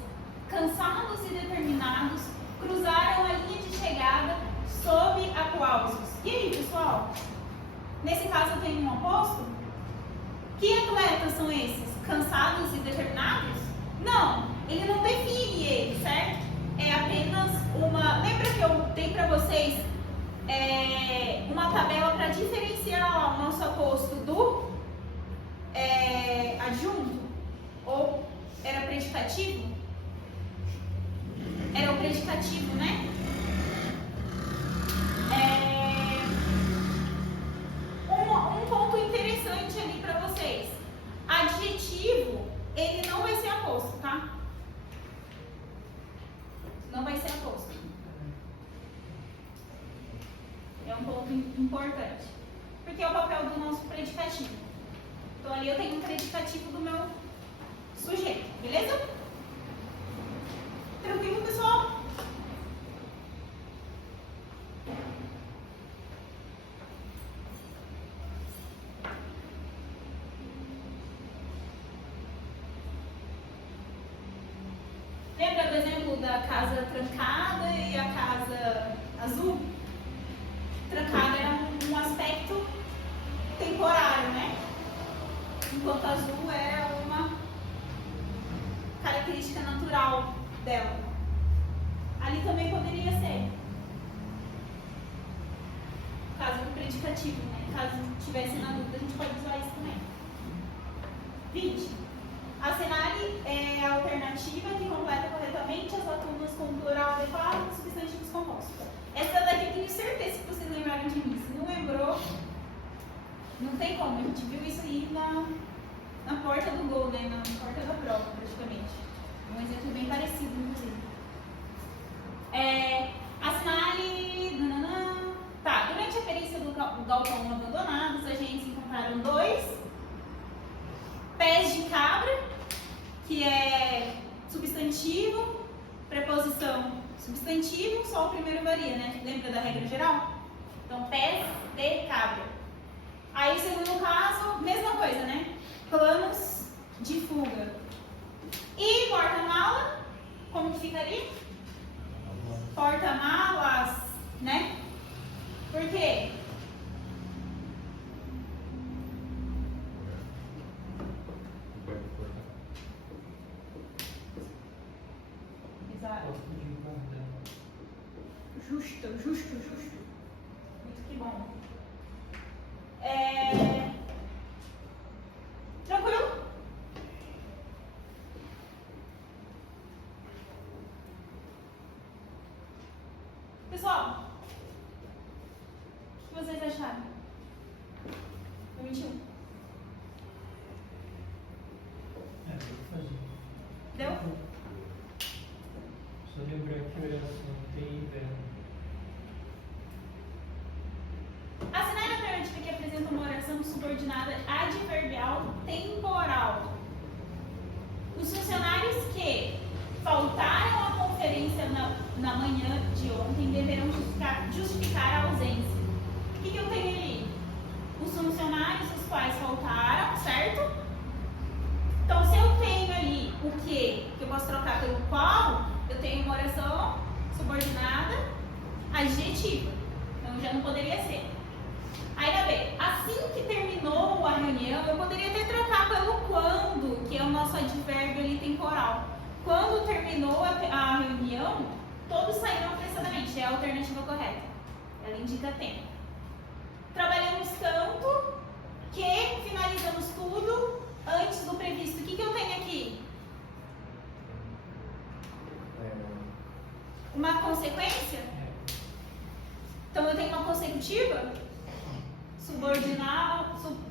cansados e determinados cruzaram a linha de chegada sob aplausos. E aí, pessoal? Nesse caso tem um oposto? Que atletas são esses? Cansados e determinados? Não, ele não define ele, certo? É apenas uma... Lembra que eu dei para vocês uma tabela para diferenciar o nosso aposto do adjunto? Ou era predicativo? Era o predicativo, né? Um ponto interessante ali para vocês. Adjetivo, ele não vai ser aposto, tá? Não vai ser aposto. É um ponto importante. Porque é o papel do nosso predicativo. Então ali eu tenho um predicativo do meu sujeito, beleza? Tranquilo, pessoal? Lembra do exemplo da casa trancada e a casa azul? Trancada era um aspecto temporário, né? Enquanto azul era uma característica natural dela. Ali também poderia ser. Caso do predicativo, né? Caso tivesse na dúvida, a gente pode usar isso também. 20. Assinale a alternativa que completa corretamente as lacunas com o plural adequado dos substantivos compostos. Essa daqui eu tenho certeza que vocês lembraram de mim. Se não lembrou, não tem como. A gente viu isso aí na porta do gol, né? Na porta da prova, praticamente. Um exemplo bem parecido, inclusive. sobraram 2. Pés de cabra, que é substantivo, preposição substantivo, só o primeiro varia, né? Lembra da regra geral? Então, pés de cabra. Aí, segundo caso, mesma coisa, né? Planos de fuga. E porta-mala, como que ficaria? Porta-malas, né? Por quê? Exato. Justo. Muito que bom. Tranquilo? Pessoal, o que vocês acharam? No 21. Vou fazer. Deu? Só lembrar que oração tem verbo. Assinale a alternativa que apresenta uma oração subordinada adverbial temporal. Os funcionários que faltaram à conferência na manhã de ontem deverão justificar a ausência. O que eu tenho ali? Os funcionários os quais faltaram, certo? Então, se eu tenho ali o que eu posso trocar pelo qual, eu tenho uma oração subordinada adjetiva. Então, já não poderia ser. Aí, na B, assim que terminou a reunião, eu poderia até trocar pelo quando, que é o nosso advérbio ali temporal. Quando terminou a reunião, todos saíram apressadamente, é a alternativa correta. Ela indica tempo. Trabalhamos tanto que finalizamos tudo antes do previsto. O que eu tenho aqui? Uma consequência? Então eu tenho uma consecutiva?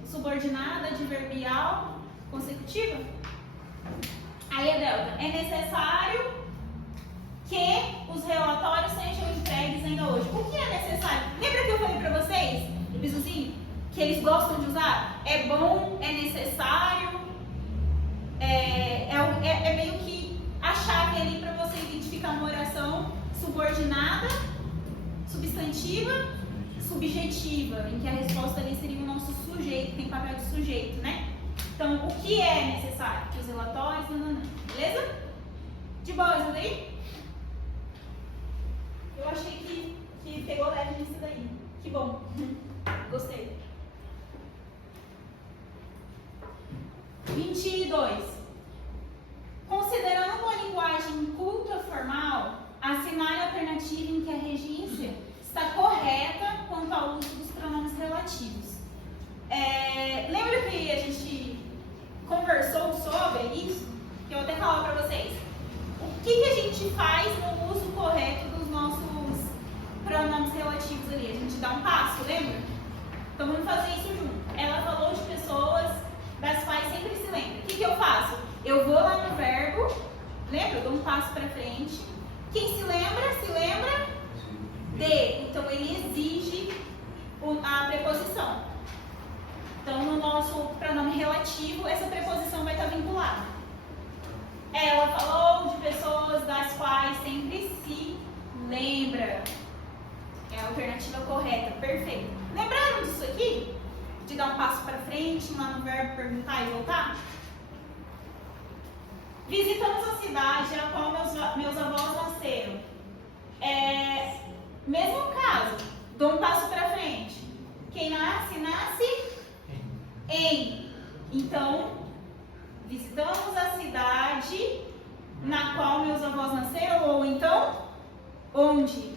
Subordinada, adverbial, consecutiva? Aí a delta. É necessário que os relatórios sejam entregues ainda hoje. O que é necessário? Lembra que eu falei pra vocês, do bisuzinho, que eles gostam de usar? É bom, é necessário, é meio que a chave ali para você identificar uma oração subordinada, substantiva, subjetiva, em que a resposta ali seria o nosso sujeito, tem papel de sujeito, né? Então, o que é necessário? Que os relatórios, beleza? De boa isso daí? Eu achei que pegou leve nisso daí. Que bom. Gostei. 22. Considerando uma linguagem culta formal, assinale a alternativa em que a regência está correta quanto ao uso dos pronomes relativos. Lembra que a gente conversou sobre isso? Que eu vou até falar para vocês. O que a gente faz no uso correto dos nossos pronomes relativos ali? A gente dá um passo, lembra? Então vamos fazer isso junto. Ela falou de pessoas das quais sempre se lembra. O que eu faço? Eu vou lá no verbo, lembra? Eu dou um passo para frente. Quem se lembra de. Então ele exige a preposição. Então no nosso pronome relativo, essa preposição vai estar vinculada. Ela falou de pessoas das quais sempre se lembra. É a alternativa correta, perfeito. Lembraram disso aqui? De dar um passo para frente, lá no verbo perguntar e voltar? Visitamos a cidade a qual meus avós nasceram. Mesmo caso, dou um passo para frente. Quem nasce em. Então, visitamos a cidade na qual meus avós nasceram, ou então, onde?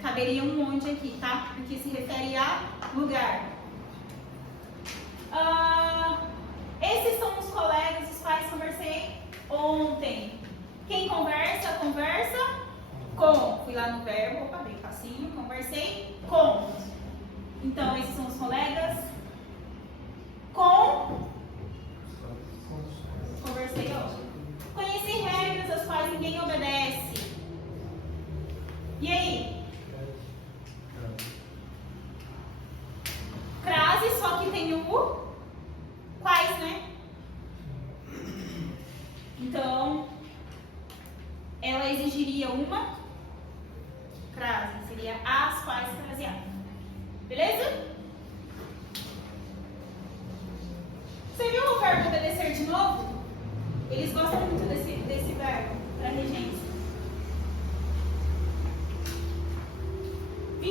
Caberia um onde aqui, tá? Porque se refere a lugar. Esses são os colegas os quais conversei ontem. Quem conversa com. Fui lá no verbo, opa, dei passinho, conversei com. Então, esses são os colegas com. Conversei ontem. Conheci regras às quais ninguém obedece. E aí? Crase, só que tem o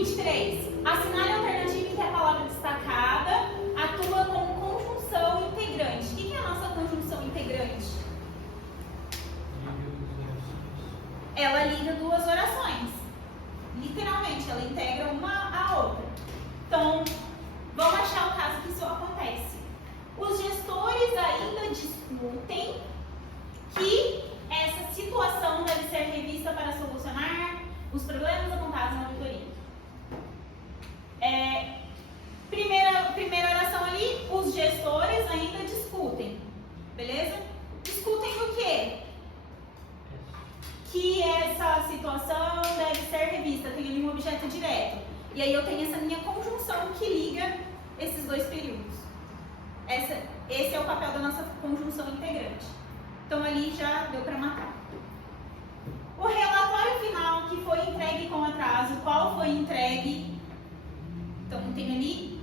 23. Assinale a alternativa em que a palavra destacada atua como conjunção integrante. O que é a nossa conjunção integrante? Ela liga duas orações. Literalmente, ela integra uma à outra. Então, vamos achar o caso que isso acontece. Os gestores ainda discutem que essa situação deve ser revista para solucionar os problemas apontados na auditoria. Primeira oração ali, os gestores ainda discutem. Beleza? Discutem o quê? Que essa situação deve ser revista, tem ali um objeto direto. E aí eu tenho essa minha conjunção que liga esses dois períodos. Esse é o papel da nossa conjunção integrante. Então ali já deu para matar. O relatório final que foi entregue com atraso, qual foi entregue? Então tem ali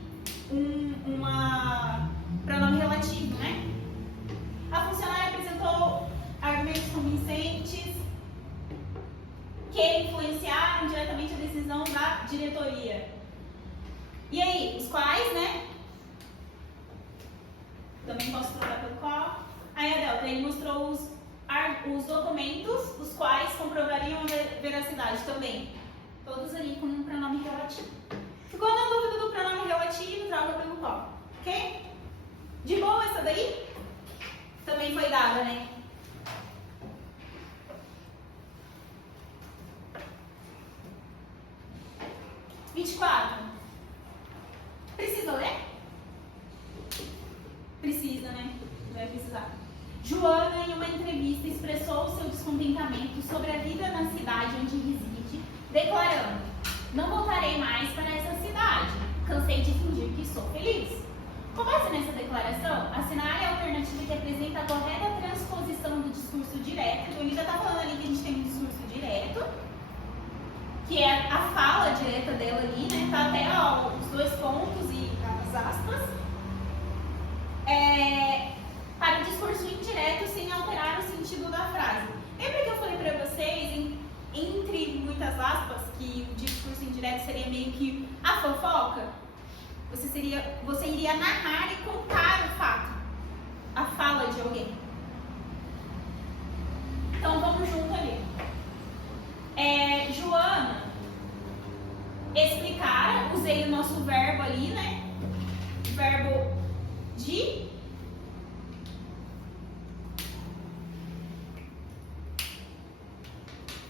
uma pronome relativo, né? A funcionária apresentou argumentos convincentes que influenciaram diretamente a decisão da diretoria. E aí, os quais, né? Também posso trocar pelo qual. Aí a Delta, ele mostrou os documentos, os quais comprovariam a veracidade também. Todos ali com um pronome relativo. Ficou na dúvida do pronome relativo, troca pelo qual. Ok? De boa essa daí? Também foi dada, né? Precisa ler? Precisa, né? Vai precisar. Joana, em uma entrevista, expressou seu descontentamento sobre a vida na cidade onde reside, declarando: não voltarei mais para essa cidade. Cansei de fingir que sou feliz. Com base nessa declaração, assinale a alternativa que apresenta a correta transposição do discurso direto. Então, ele já está falando ali que a gente tem um discurso direto, que é a fala direta dela ali, né? Tá até os dois pontos e as aspas. Para o discurso indireto sem alterar o sentido da frase. Lembra que eu falei para vocês, entre muitas aspas, que o discurso indireto seria meio que a fofoca? Você iria narrar e contar o fato, a fala de alguém. Então vamos junto ali. Joana, explicar, usei o nosso verbo ali, né? Verbo de.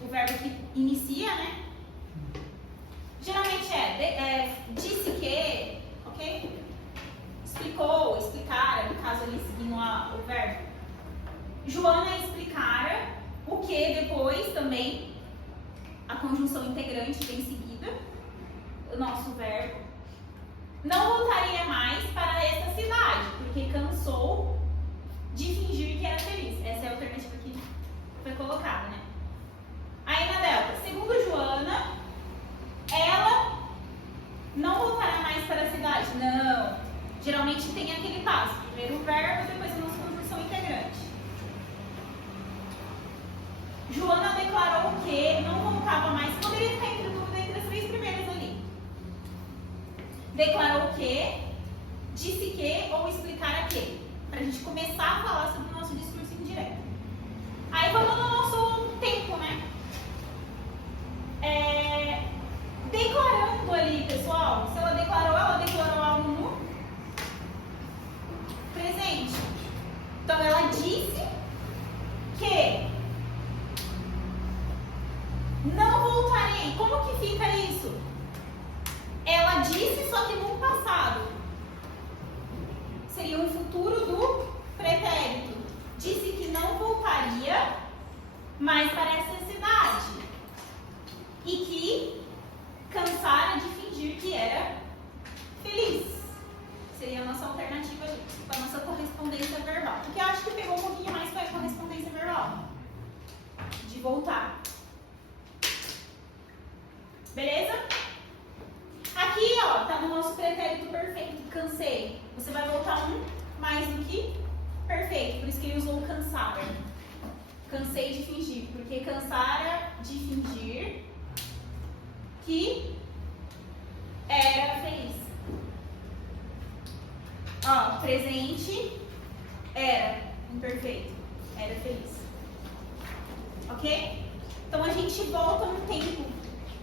O verbo que inicia, né? Geralmente disse que, ok? Explicou, explicara, no caso ali seguindo o verbo. Joana explicara o que depois também, a conjunção integrante vem seguida, o nosso verbo. Não voltaria mais para esta cidade, porque cansou de fingir que era feliz. Essa é a alternativa que foi colocada, né? Aí na Delta, segundo Joana, ela não voltará mais para a cidade. Não. Geralmente tem aquele passo. Primeiro o verbo, depois a nossa conjunção integrante. Joana declarou que não voltava mais. Poderia estar entre dúvida entre as três primeiras ali. Declarou que, disse que ou explicar a que. Para a gente começar a falar sobre o nosso discurso indireto. Aí vamos no nosso tempo, né? Declarando ali, pessoal, se ela declarou algo no presente. Então ela disse que não voltarei. Como que fica isso? Ela disse, só que no passado. Seria um futuro do pretérito. Disse que não voltaria mais para essa cidade. E que cansara de fingir que era feliz. Seria a nossa alternativa para a nossa correspondência verbal. Porque eu acho que pegou um pouquinho mais para a correspondência verbal. De voltar. Beleza? Aqui, ó, tá no nosso pretérito perfeito. Cansei. Você vai voltar um mais do que perfeito. Por isso que ele usou cansara. Cansei de fingir. Porque cansara de fingir que presente era imperfeito, era feliz. Ok? Então a gente volta um tempo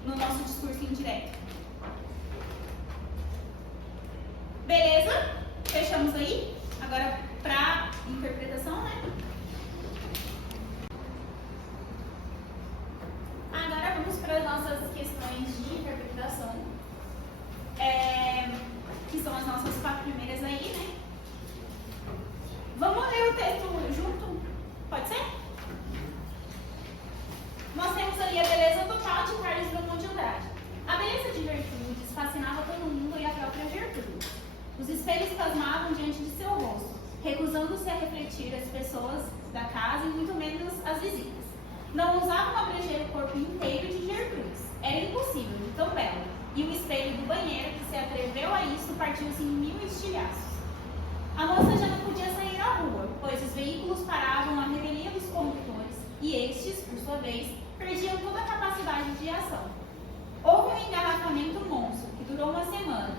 no nosso discurso indireto. Beleza? Fechamos aí? Agora para interpretação, né? Agora vamos para as nossas questões de interpretação, que são as nossas 4 primeiras aí, né? Vamos ler o texto junto? Pode ser? Nós temos ali a beleza total de Carlos Drummond de Andrade. A beleza de Gertrudes fascinava todo mundo e a própria Gertrudes. Os espelhos pasmavam diante de seu rosto, recusando-se a refletir as pessoas da casa e muito menos as visitas. Não ousavam abranger o corpo inteiro de Gertrudes. Era impossível, de tão bela. E o espelho do banheiro que se atreveu a isso partiu-se em 1000 estilhaços. A moça já não podia sair à rua, pois os veículos paravam à revelia dos condutores, e estes, por sua vez, perdiam toda a capacidade de ação. Houve um engarrafamento monstro, que durou uma semana,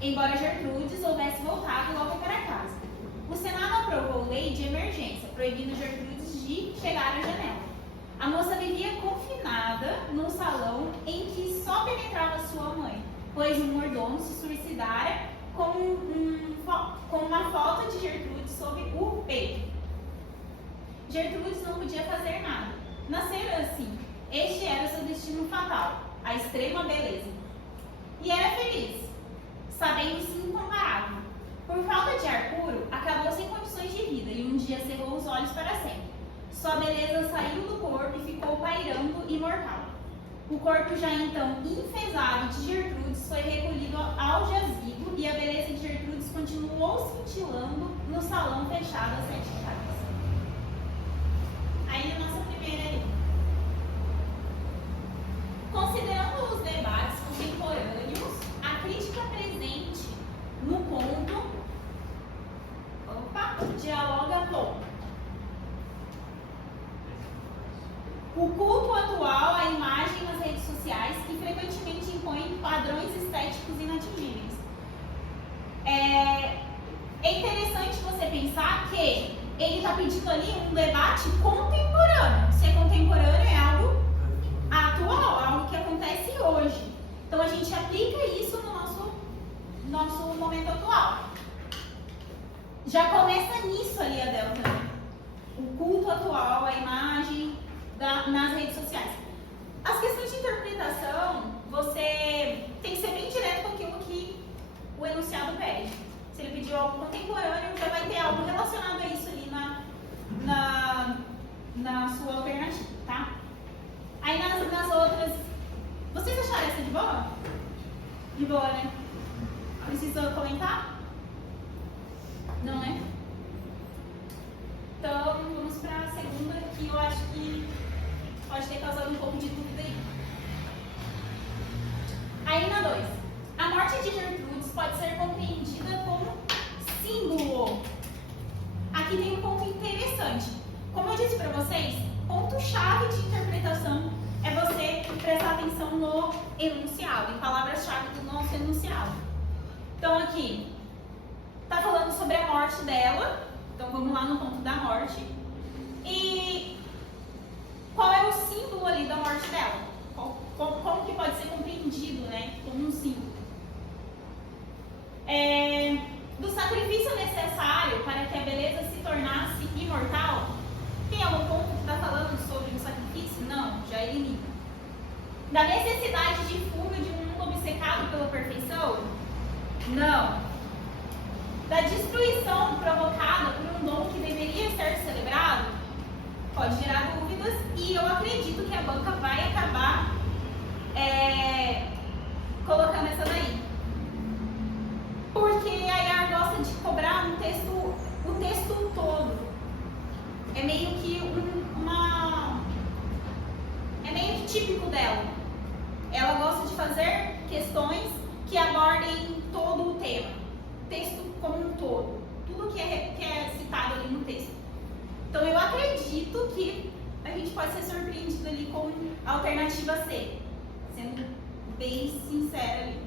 embora Gertrudes houvesse voltado logo para casa. O Senado aprovou lei de emergência, proibindo Gertrudes de chegar à janela. A moça vivia confinada num salão em que só penetrava sua mãe, pois um mordomo se suicidara com uma foto de Gertrudes sob o peito. Gertrudes não podia fazer nada. Nascer assim, este era seu destino fatal, a extrema beleza. E era feliz, sabendo-se incomparável. Por falta de ar puro, acabou sem condições de vida e um dia cerrou os olhos para sempre. Sua beleza saiu do corpo e ficou pairando imortal. O corpo já então enfesado de Gertrudes foi recolhido ao jazigo e a beleza de Gertrudes continuou cintilando no salão fechado às 7 chaves. Aí a nossa primeira linha. Considerando os debates contemporâneos, a crítica presente no conto dialoga com o culto atual à imagem nas redes sociais, que frequentemente impõe padrões estéticos inatingíveis. É interessante você pensar que ele está pedindo ali um debate contemporâneo. Ser contemporâneo é algo atual, algo que acontece hoje. Então a gente aplica isso no nosso momento atual. Já começa nisso ali a Delta, né? O culto atual, a imagem nas redes sociais. As questões de interpretação, você tem que ser bem direto com aquilo que o enunciado pede. Se ele pediu algo contemporâneo, já vai ter algo relacionado a isso ali na sua alternativa, tá? Aí nas outras, vocês acharam essa de boa? De boa, né? Precisa comentar? Não, né? Então, vamos para a segunda, que eu acho que pode ter causado um pouco de dúvida aí. Aí na 2. A morte de Gertrudes pode ser compreendida como símbolo. Aqui tem um ponto interessante. Como eu disse para vocês, ponto-chave de interpretação é você prestar atenção no enunciado, em palavras-chave do nosso enunciado. Então aqui, está falando sobre a morte dela. Então vamos lá no ponto da morte. E qual é o símbolo ali da morte dela? Como que pode ser compreendido, né, como um símbolo? Do sacrifício necessário para que a beleza se tornasse imortal. Tem algum ponto que está falando sobre o sacrifício? Não, já elimina. Da necessidade de fuga de um mundo obcecado pela perfeição? Não. Da destruição provocada por um dom que deveria ser celebrado? Pode gerar dúvidas e eu acredito que a banca vai acabar colocando essa daí. Porque a Yar gosta de cobrar o texto todo. É meio que é meio que típico dela. Ela gosta de fazer questões que abordem todo o tema. O texto como um todo. Tudo que é citado ali no texto. Então eu acredito que a gente pode ser surpreendido ali com a alternativa C. Sendo bem sincera ali.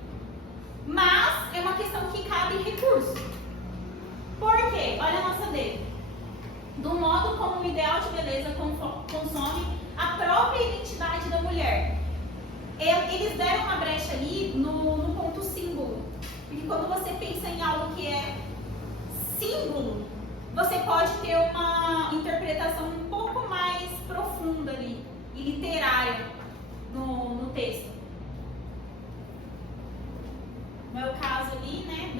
Mas é uma questão que cabe recurso. Por quê? Olha a nossa D. Do modo como o ideal de beleza consome a própria identidade da mulher. Eles deram uma brecha ali no ponto símbolo. Porque quando você pensa em algo que é símbolo, você pode ter uma interpretação um pouco mais profunda ali e literária no texto. No meu caso ali, né,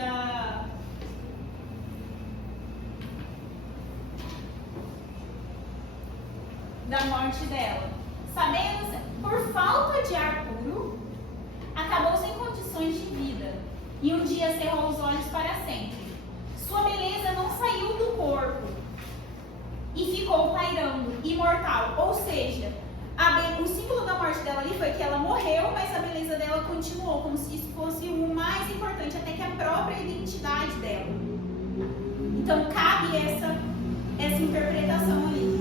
da morte dela. Sabendo, por falta de ar puro, acabou sem condições de vida e um dia cerrou os olhos para sempre. Sua beleza não saiu do corpo e ficou pairando, imortal. Ou seja, o símbolo da morte dela ali foi que ela morreu, mas a beleza dela continuou, como se isso fosse o mais importante, até que a própria identidade dela. Então cabe essa interpretação ali.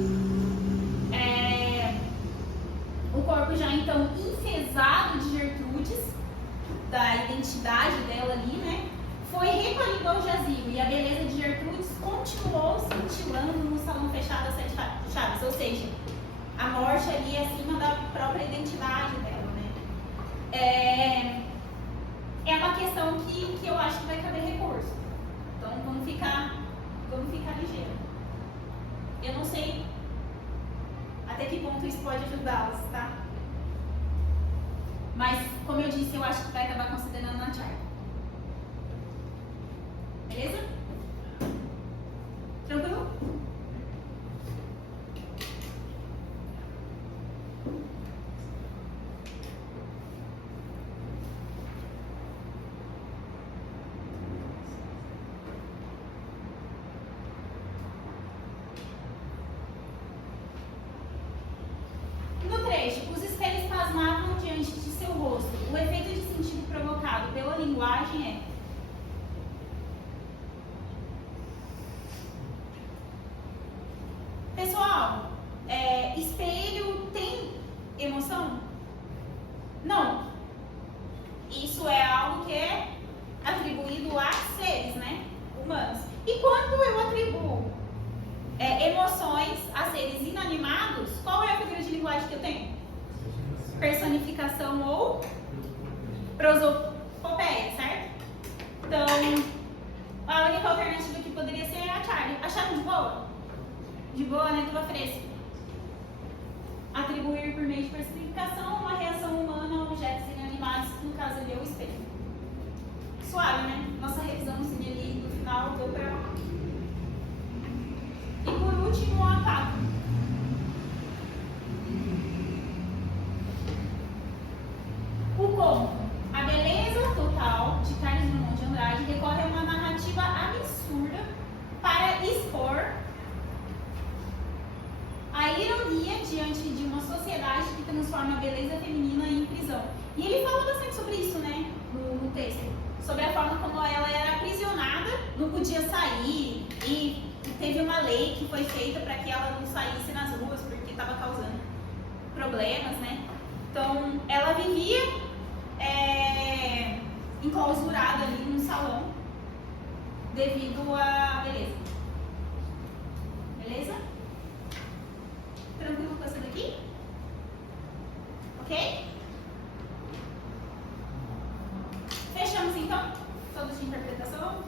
O corpo já então enfesado de Gertrudes, da identidade dela ali, né? Foi recolhido ao jazigo e a beleza de Gertrudes continuou cintilando no salão fechado a 7 chaves. Ou seja, a morte ali é acima da própria identidade dela, né? É uma questão que eu acho que vai caber recurso. Então vamos ficar ligeiro. Eu não sei até que ponto isso pode ajudá-los, tá? Mas, como eu disse, eu acho que vai acabar considerando na chart. Beleza? Tranquilo? No trecho, os espelhos pasmavam diante de seu rosto. O efeito de sentido provocado pela linguagem é: pessoal, espelho tem emoção? Não. Isso é algo que é atribuído a seres, né? Humanos. E quando eu atribuo emoções a seres inanimados, qual é a figura de linguagem que eu tenho? Personificação ou prosopopeia, certo? Então, a única alternativa que poderia ser é a Charlie. Acharam de boa? De boa, né? Tudo fresco. Atribuir por meio de personificação uma reação humana a objetos inanimados, que no caso ali é o espelho. Suave, né? Nossa revisãozinha ali no final deu pra... E por último, o ataque. O conto A Beleza Total, de Carlos Drummond de Andrade, recorre a uma narrativa absurda para expor a ironia diante de uma sociedade que transforma a beleza feminina em prisão. E ele fala bastante sobre isso, né, no texto. Sobre a forma como ela era aprisionada, não podia sair, e teve uma lei que foi feita para que ela não saísse nas ruas, porque estava causando problemas, né? Então, ela vivia enclausurada ali num salão devido à beleza. Beleza? Tranquilo com essa daqui? Ok? Fechamos então? Todos de interpretação?